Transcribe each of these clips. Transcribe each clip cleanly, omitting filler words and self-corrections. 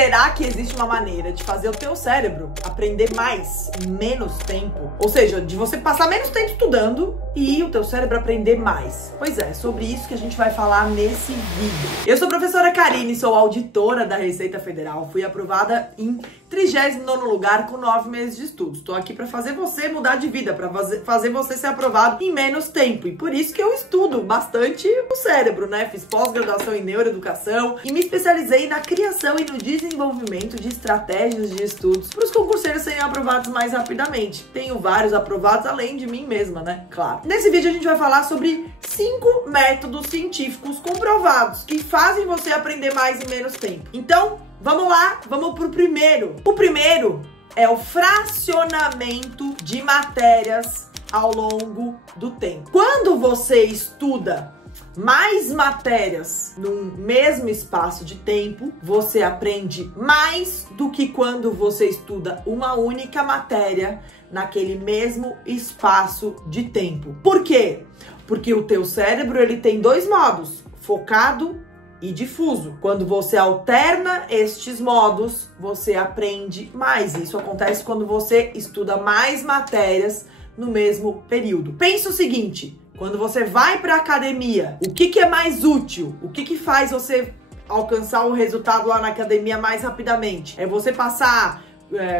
será que existe uma maneira de fazer o teu cérebro aprender mais em menos tempo? Ou seja, de você passar menos tempo estudando e o teu cérebro aprender mais? Pois é, sobre isso que a gente vai falar nesse vídeo. Eu sou a professora Karine, sou auditora da Receita Federal. Fui aprovada em 39º lugar com 9 meses de estudo. Estou aqui para fazer você mudar de vida, para fazer você ser aprovado em menos tempo. E por isso que eu estudo bastante o cérebro, né? Fiz pós-graduação em neuroeducação e me especializei na criação e no desenvolvimento de estratégias de estudos para os concurseiros serem aprovados mais rapidamente. Tenho vários aprovados além de mim mesma, né? Claro. Nesse vídeo a gente vai falar sobre 5 métodos científicos comprovados que fazem você aprender mais em menos tempo. Então, vamos lá, vamos pro primeiro. O primeiro é o fracionamento de matérias ao longo do tempo. Quando você estuda mais matérias num mesmo espaço de tempo, você aprende mais do que quando você estuda uma única matéria naquele mesmo espaço de tempo. Por quê? Porque o teu cérebro ele tem dois modos, focado e difuso. Quando você alterna estes modos, você aprende mais. Isso acontece quando você estuda mais matérias no mesmo período. Pensa o seguinte, quando você vai para a academia, o que é mais útil? O que faz você alcançar o resultado lá na academia mais rapidamente? É você passar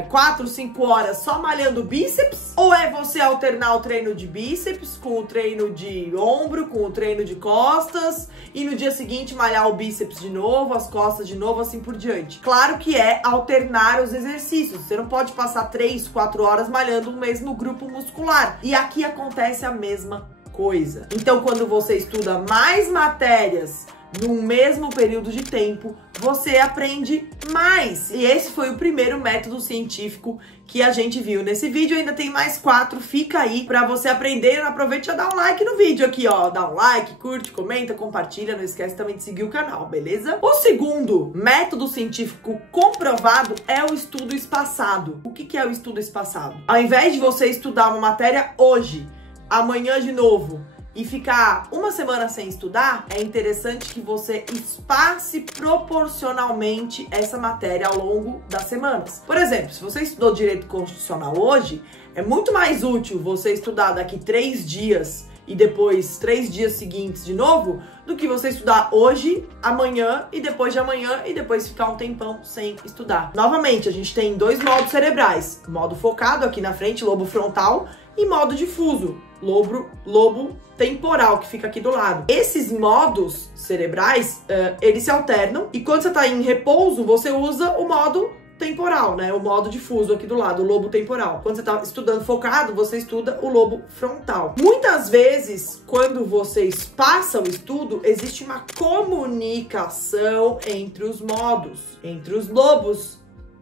4, 5 horas só malhando bíceps? Ou é você alternar o treino de bíceps com o treino de ombro, com o treino de costas e no dia seguinte malhar o bíceps de novo, as costas de novo, assim por diante? Claro que é alternar os exercícios. Você não pode passar 3, 4 horas malhando o mesmo grupo muscular. E aqui acontece a mesma coisa. Então, quando você estuda mais matérias num mesmo período de tempo, você aprende mais. E esse foi o primeiro método científico que a gente viu nesse vídeo. Ainda tem mais 4, fica aí pra você aprender. Aproveite e já dá um like no vídeo aqui, ó. Dá um like, curte, comenta, compartilha. Não esquece também de seguir o canal, beleza? O segundo método científico comprovado é o estudo espaçado. O que é o estudo espaçado? Ao invés de você estudar uma matéria hoje, amanhã de novo, e ficar uma semana sem estudar, é interessante que você espace proporcionalmente essa matéria ao longo das semanas. Por exemplo, se você estudou Direito Constitucional hoje, é muito mais útil você estudar daqui 3 dias e depois 3 dias seguintes de novo, do que você estudar hoje, amanhã e depois de amanhã e depois ficar um tempão sem estudar. Novamente, a gente tem 2 modos cerebrais, modo focado aqui na frente, lobo frontal, e modo difuso, lobo temporal, que fica aqui do lado. Esses modos cerebrais, eles se alternam, e quando você tá em repouso, você usa o modo temporal, né? O modo difuso aqui do lado, o lobo temporal. Quando você tá estudando focado, você estuda o lobo frontal. Muitas vezes, quando você espaça o estudo, existe uma comunicação entre os modos, entre os lobos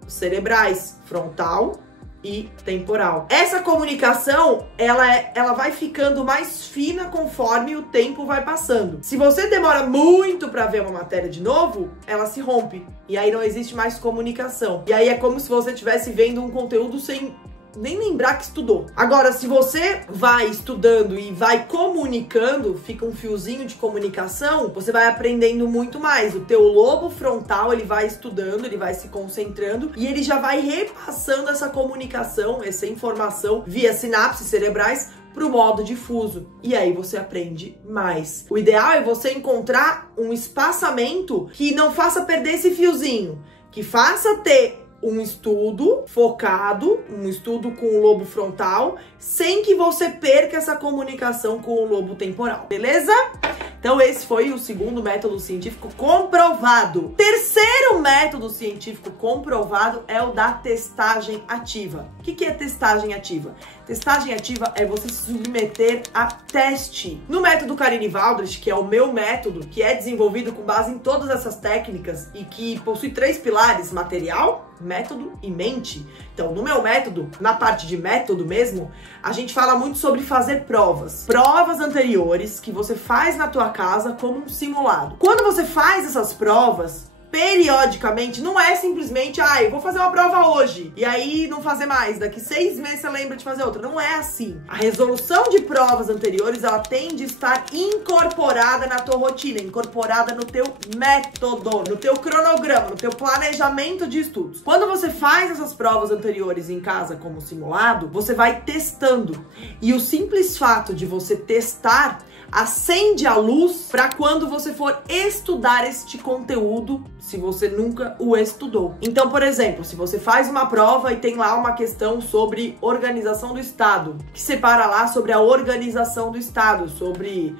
cerebrais, frontal e temporal. Essa comunicação, ela vai ficando mais fina conforme o tempo vai passando. Se você demora muito para ver uma matéria de novo, ela se rompe. E aí não existe mais comunicação. E aí é como se você estivesse vendo um conteúdo sem nem lembrar que estudou. Agora, se você vai estudando e vai comunicando, fica um fiozinho de comunicação, você vai aprendendo muito mais. O teu lobo frontal, ele vai estudando, ele vai se concentrando e ele já vai repassando essa comunicação, essa informação via sinapses cerebrais pro modo difuso. E aí você aprende mais. O ideal é você encontrar um espaçamento que não faça perder esse fiozinho, que faça ter um estudo focado, um estudo com o lobo frontal, sem que você perca essa comunicação com o lobo temporal, beleza? Então esse foi o segundo método científico comprovado. Terceiro método científico comprovado é o da testagem ativa. O que é testagem ativa? Testagem ativa é você se submeter a teste. No método Karine Waldrich, que é o meu método, que é desenvolvido com base em todas essas técnicas e que possui 3 pilares: material, método e mente. Então, no meu método, na parte de método mesmo, a gente fala muito sobre fazer provas. Provas anteriores que você faz na tua casa como um simulado. Quando você faz essas provas, periodicamente, não é simplesmente, eu vou fazer uma prova hoje, e aí não fazer mais, daqui 6 meses você lembra de fazer outra. Não é assim. A resolução de provas anteriores, ela tem de estar incorporada na tua rotina, incorporada no teu método, no teu cronograma, no teu planejamento de estudos. Quando você faz essas provas anteriores em casa como simulado, você vai testando. E o simples fato de você testar acende a luz para quando você for estudar este conteúdo, se você nunca o estudou. Então, por exemplo, se você faz uma prova e tem lá uma questão sobre organização do Estado, que separa lá sobre a organização do Estado, sobre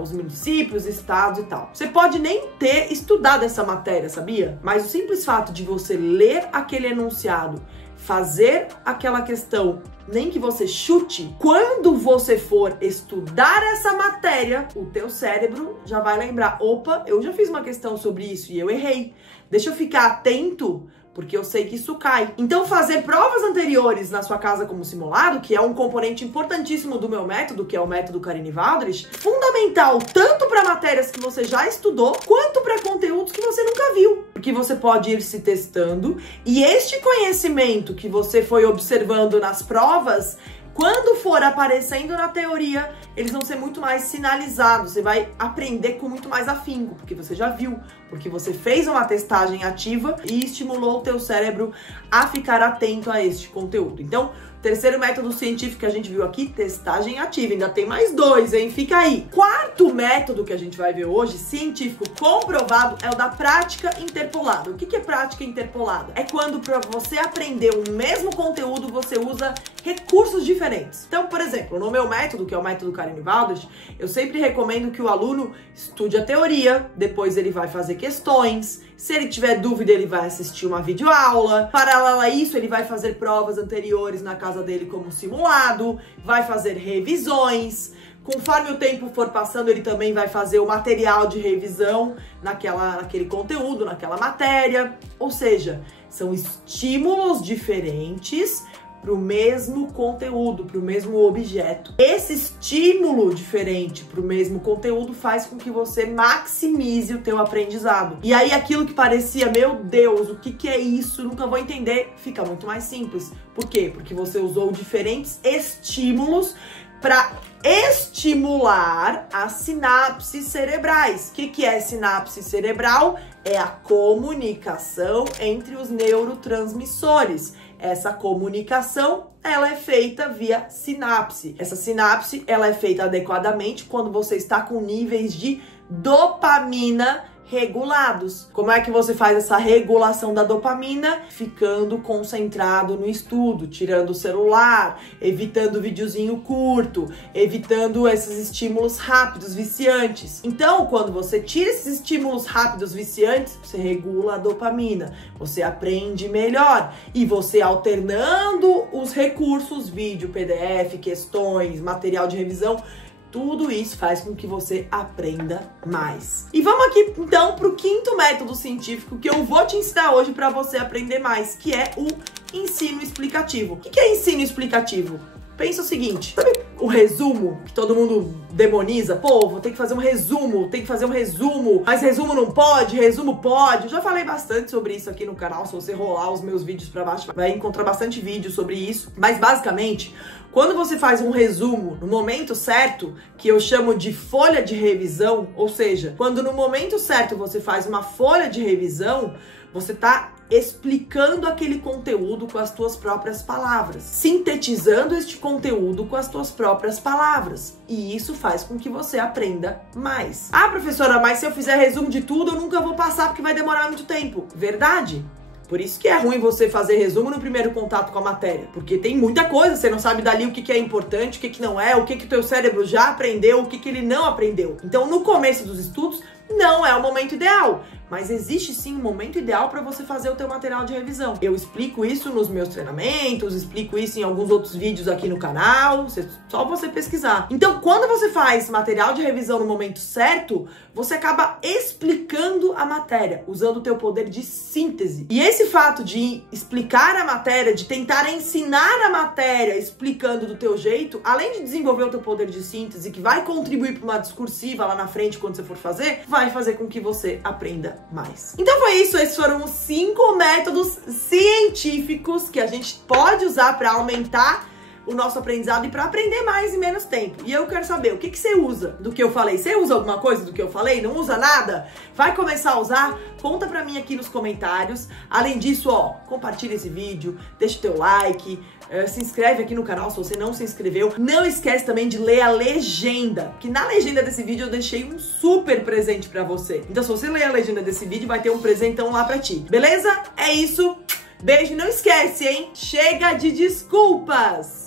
os municípios, estados e tal. Você pode nem ter estudado essa matéria, sabia? Mas o simples fato de você ler aquele enunciado, fazer aquela questão, nem que você chute, quando você for estudar essa matéria, o teu cérebro já vai lembrar, opa, eu já fiz uma questão sobre isso e eu errei. Deixa eu ficar atento, porque eu sei que isso cai. Então, fazer provas anteriores na sua casa como simulado, que é um componente importantíssimo do meu método, que é o método Karine Valdrich, fundamental tanto para matérias que você já estudou, quanto para conteúdos que você nunca viu. Porque você pode ir se testando, e este conhecimento que você foi observando nas provas, quando for aparecendo na teoria, eles vão ser muito mais sinalizados. Você vai aprender com muito mais afinco, porque você já viu, porque você fez uma testagem ativa e estimulou o teu cérebro a ficar atento a este conteúdo. Então, terceiro método científico que a gente viu aqui, testagem ativa. Ainda tem mais 2, hein? Fica aí. Quarto método que a gente vai ver hoje, científico comprovado, é o da prática interpolada. O que é prática interpolada? É quando para você aprender o mesmo conteúdo, você usa recursos diferentes. Então, por exemplo, no meu método, que é o método Karine Valdrich, eu sempre recomendo que o aluno estude a teoria, depois ele vai fazer questões. Se ele tiver dúvida, ele vai assistir uma videoaula. Paralelo a isso, ele vai fazer provas anteriores na casa dele como simulado, vai fazer revisões. Conforme o tempo for passando, ele também vai fazer o material de revisão naquele conteúdo, naquela matéria. Ou seja, são estímulos diferentes para o mesmo conteúdo, para o mesmo objeto. Esse estímulo diferente para o mesmo conteúdo faz com que você maximize o teu aprendizado. E aí aquilo que parecia, meu Deus, o que é isso? Nunca vou entender, fica muito mais simples. Por quê? Porque você usou diferentes estímulos para estimular as sinapses cerebrais. O que é sinapse cerebral? É a comunicação entre os neurotransmissores. Essa comunicação, ela é feita via sinapse. Essa sinapse, ela é feita adequadamente quando você está com níveis de dopamina regulados. Como é que você faz essa regulação da dopamina? Ficando concentrado no estudo, tirando o celular, evitando videozinho curto, evitando esses estímulos rápidos, viciantes. Então, quando você tira esses estímulos rápidos, viciantes, você regula a dopamina, você aprende melhor. E você alternando os recursos, vídeo, PDF, questões, material de revisão, tudo isso faz com que você aprenda mais. E vamos aqui, então, para o quinto método científico que eu vou te ensinar hoje para você aprender mais, que é o ensino explicativo. O que é ensino explicativo? Pensa o seguinte, sabe o resumo que todo mundo demoniza? Pô, vou ter que fazer um resumo, tem que fazer um resumo, mas resumo não pode, resumo pode. Eu já falei bastante sobre isso aqui no canal, se você rolar os meus vídeos pra baixo, vai encontrar bastante vídeo sobre isso. Mas basicamente, quando você faz um resumo no momento certo, que eu chamo de folha de revisão, ou seja, quando no momento certo você faz uma folha de revisão, você tá explicando aquele conteúdo com as tuas próprias palavras, sintetizando este conteúdo com as tuas próprias palavras. E isso faz com que você aprenda mais. Ah, professora, mas se eu fizer resumo de tudo, eu nunca vou passar porque vai demorar muito tempo. Verdade? Por isso que é ruim você fazer resumo no primeiro contato com a matéria, porque tem muita coisa, você não sabe dali o que é importante, o que não é, o que o teu cérebro já aprendeu, o que ele não aprendeu. Então, no começo dos estudos, não é o momento ideal, mas existe sim um momento ideal para você fazer o teu material de revisão. Eu explico isso nos meus treinamentos, explico isso em alguns outros vídeos aqui no canal, só você pesquisar. Então, quando você faz material de revisão no momento certo, você acaba explicando a matéria, usando o teu poder de síntese. E esse fato de explicar a matéria, de tentar ensinar a matéria explicando do teu jeito, além de desenvolver o teu poder de síntese, que vai contribuir para uma discursiva lá na frente quando você for fazer, vai vai fazer com que você aprenda mais. Então foi isso, esses foram os 5 métodos científicos que a gente pode usar para aumentar o nosso aprendizado e para aprender mais em menos tempo. E eu quero saber, o que você usa do que eu falei? Você usa alguma coisa do que eu falei? Não usa nada? Vai começar a usar? Conta pra mim aqui nos comentários. Além disso, ó, compartilha esse vídeo, deixa o teu like, se inscreve aqui no canal se você não se inscreveu. Não esquece também de ler a legenda, que na legenda desse vídeo eu deixei um super presente pra você. Então se você ler a legenda desse vídeo, vai ter um presentão lá pra ti. Beleza? É isso. Beijo, não esquece, hein? Chega de desculpas!